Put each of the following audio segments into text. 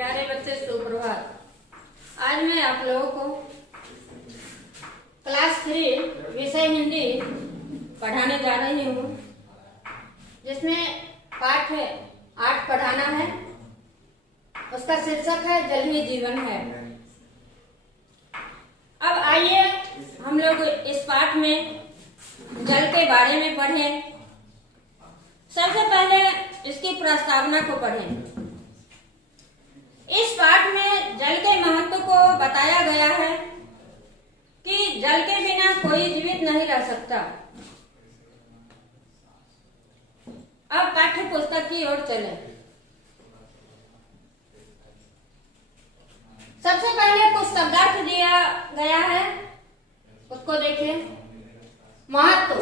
प्यारे बच्चे सुप्रभात। आज मैं आप लोगों को क्लास 3 विषय हिंदी पढ़ाने जा रही हूँ, जिसमें पाठ है 8 पढ़ाना है। उसका शीर्षक है जल ही जीवन है। अब आइए हम लोग इस पाठ में जल के बारे में पढ़ें। सबसे पहले इसकी प्रस्तावना को पढ़ें। इस पाठ में जल के महत्व को बताया गया है कि जल के बिना कोई जीवित नहीं रह सकता। अब पाठ्य पुस्तक की ओर चलें। सबसे पहले कुछ शब्दार्थ दिया गया है, उसको देखिए। महत्व,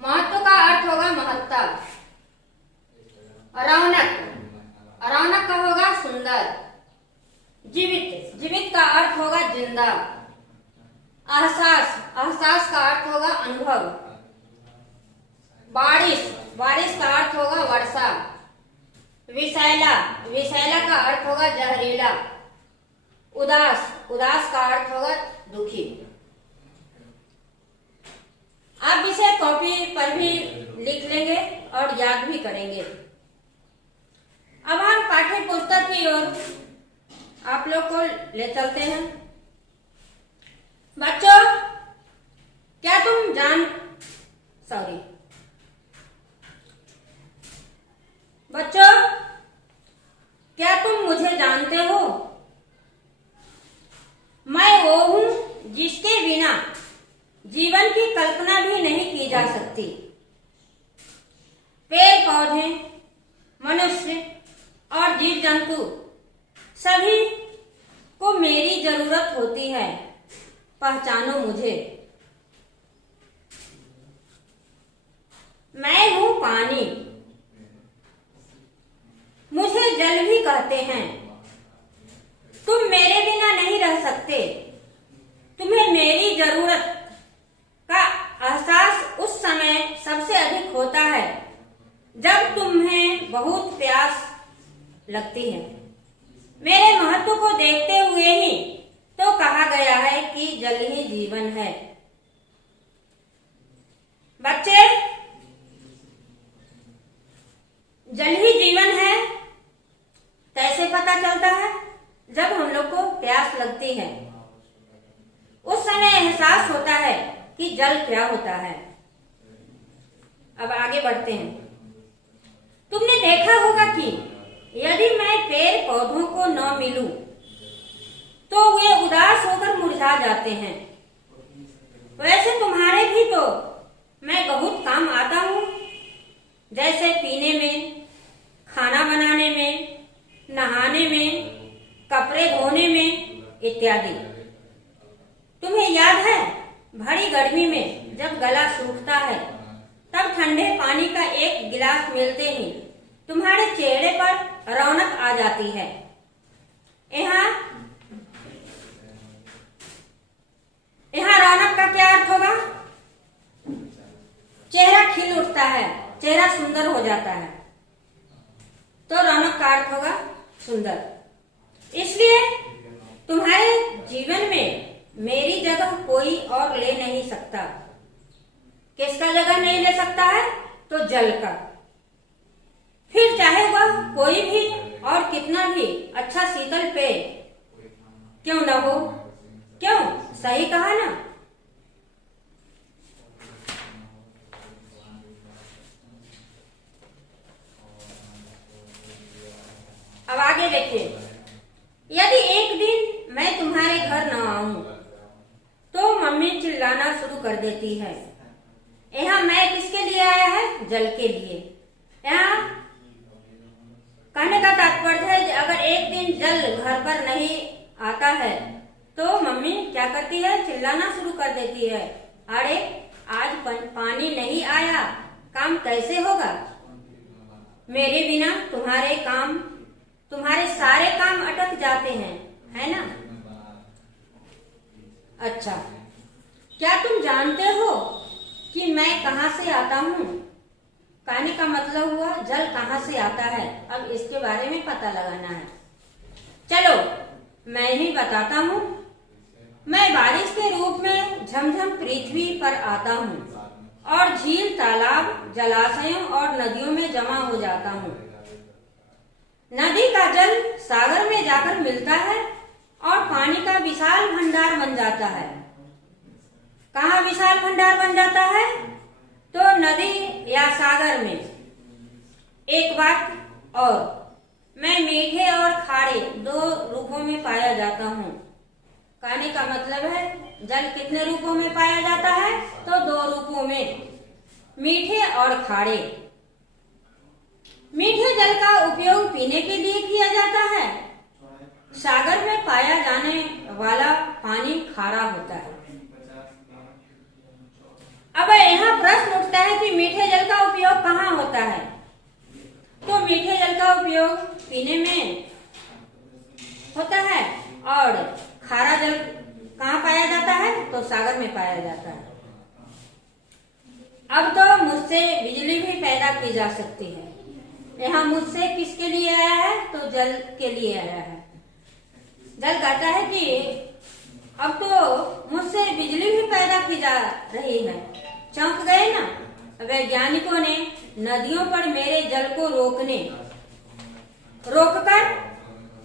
महत्व का अर्थ होगा महत्ता। रौनक, रौनक का होगा सुंदर। जीवित, जीवित का अर्थ होगा जिंदा। एहसास, एहसास का अर्थ होगा अनुभव। बारिश, बारिश का अर्थ होगा वर्षा। विषैला, विषैला का अर्थ होगा जहरीला। उदास, उदास का अर्थ होगा दुखी। आप इसे कॉपी पर भी लिख लेंगे और याद भी करेंगे। अब हम पाठ्य पुस्तक की ओर आप लोग को ले चलते हैं। बच्चों, क्या तुम बच्चों, क्या तुम मुझे जानते हो? मैं वो हूं जिसके बिना जीवन की कल्पना भी नहीं की जा सकती। पेड़ पौधे, मनुष्य और जीव जंतु सभी को मेरी जरूरत होती है। पहचानो मुझे। मैं हूं पानी, मुझे जल भी कहते हैं। तुम मेरे बिना नहीं रह सकते। तुम्हें मेरी जरूरत का एहसास उस समय सबसे अधिक होता है जब तुम्हें बहुत प्यास लगती है। मेरे महत्व को देखते हुए ही तो कहा गया है कि जल ही जीवन है। बच्चे, जल ही जीवन है कैसे पता चलता है? जब हम लोग को प्यास लगती है, उस समय एहसास होता है कि जल क्या होता है। अब आगे बढ़ते हैं। तुमने देखा होगा कि यदि मैं पेड़ पौधों को न मिलूं तो वे उदास होकर मुरझा जाते हैं। वैसे तुम्हारे भी तो मैं बहुत काम आता हूं, जैसे पीने में, खाना बनाने में, नहाने में, कपड़े धोने में इत्यादि। तुम्हें याद है भरी गर्मी में जब गला सूखता है तब ठंडे पानी का एक गिलास मिलते ही तुम्हारे चेहरे पर रौनक आ जाती है। यहाँ रौनक का क्या अर्थ होगा? चेहरा खिल उठता है, चेहरा सुंदर हो जाता है, तो रौनक का अर्थ होगा सुंदर। इसलिए तुम्हारे जीवन में मेरी जगह कोई और ले नहीं सकता। किसका जगह नहीं ले सकता है? तो जल का। फिर चाहे वह कोई भी और कितना भी अच्छा शीतल पेय क्यों न हो। क्यों? सही कहा ना? अब आगे देखिए। यदि एक दिन मैं तुम्हारे घर न आऊं तो मम्मी चिल्लाना शुरू कर देती है। यहाँ मैं किसके लिए आया है? जल के लिए। यहाँ कहने का तात्पर्य है कि अगर एक दिन जल घर पर नहीं आता है तो मम्मी क्या करती है? चिल्लाना शुरू कर देती है। अरे आज पानी नहीं आया, काम कैसे होगा? मेरे बिना तुम्हारे सारे काम अटक जाते हैं, है ना? अच्छा, क्या तुम जानते हो कि मैं कहाँ से आता हूँ? कहने का मतलब हुआ जल कहाँ से आता है। अब इसके बारे में पता लगाना है। चलो मैं ही बताता हूँ। मैं बारिश के रूप में झमझम पृथ्वी पर आता हूँ और झील, तालाब, जलाशयों और नदियों में जमा हो जाता हूँ। नदी का जल सागर में जाकर मिलता है और पानी का विशाल भंडार बन जाता है। कहाँ विशाल भंडार बन जाता है? तो नदी या सागर में। एक बात और, मैं मीठे और खारे दो रूपों में पाया जाता हूँ। कहने का मतलब है जल कितने रूपों में पाया जाता है? तो दो रूपों में, मीठे और खारे। मीठे जल का उपयोग पीने के लिए किया जाता है। सागर में पाया जाने वाला पानी खारा होता है। अब यहाँ प्रश्न उठता है कि मीठे जल का उपयोग कहाँ होता है? तो मीठे जल का उपयोग पीने में होता है और खारा जल कहाँ पाया जाता है? तो सागर में पाया जाता है। अब तो मुझसे बिजली भी पैदा की जा सकती है। यहाँ मुझसे किसके लिए आया है? तो जल के लिए आया है। जल कहता है कि अब तो मुझसे बिजली भी पैदा की जा रही है। चौंक गए ना? वैज्ञानिकों ने नदियों पर मेरे जल को रोककर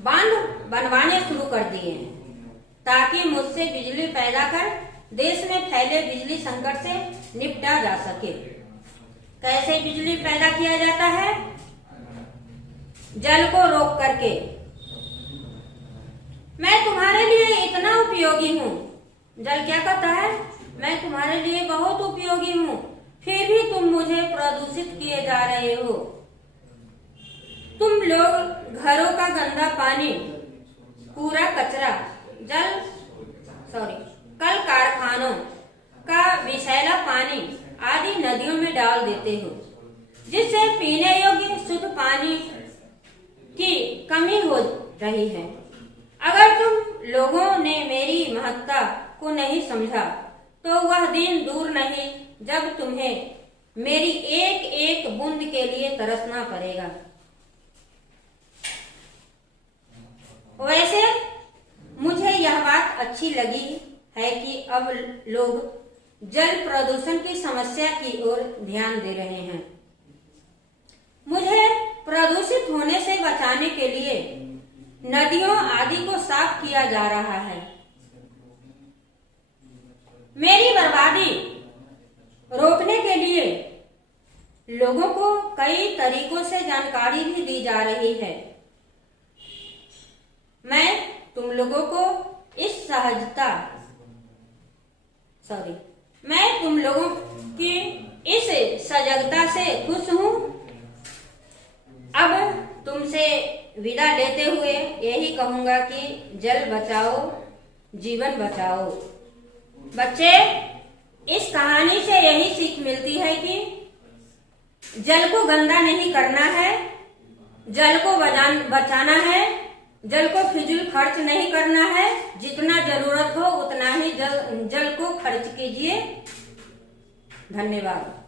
बांध बनवाने शुरू कर दिए हैं ताकि मुझसे बिजली पैदा कर देश में फैले बिजली संकट से निपटा जा सके। कैसे बिजली पैदा किया जाता है? जल को रोक करके। मैं तुम्हारे लिए इतना उपयोगी हूँ। जल क्या कहता है? मैं तुम्हारे लिए बहुत उपयोगी हूँ, फिर भी तुम मुझे प्रदूषित किए जा रहे हो। तुम लोग घरों का गंदा पानी, कूड़ा कचरा, कल कारखानों का विषैला पानी आदि नदियों में डाल देते हो, जिससे पीने योग्य शुद्ध पानी की कमी हो रही है। अगर तुम लोगों ने मेरी महत्ता को नहीं समझा तो वह दिन दूर नहीं जब तुम्हें मेरी एक एक बूंद के लिए तरसना पड़ेगा। वैसे मुझे यह बात अच्छी लगी है कि अब लोग जल प्रदूषण की समस्या की ओर ध्यान दे रहे हैं। मुझे प्रदूषित होने से बचाने के लिए नदियों आदि को साफ किया जा रहा है। मेरी बर्बादी रोकने के लिए लोगों को कई तरीकों से जानकारी भी दी जा रही है। मैं तुम लोगों को की इस सजगता से खुश हूँ। अब तुमसे विदा लेते हुए यही कहूंगा कि जल बचाओ, जीवन बचाओ। बच्चे, इस कहानी से यही सीख मिलती है कि जल को गंदा नहीं करना है, जल को बचाना है, जल को फिजूल खर्च नहीं करना है। जितना जरूरत हो उतना ही जल को खर्च कीजिए। धन्यवाद।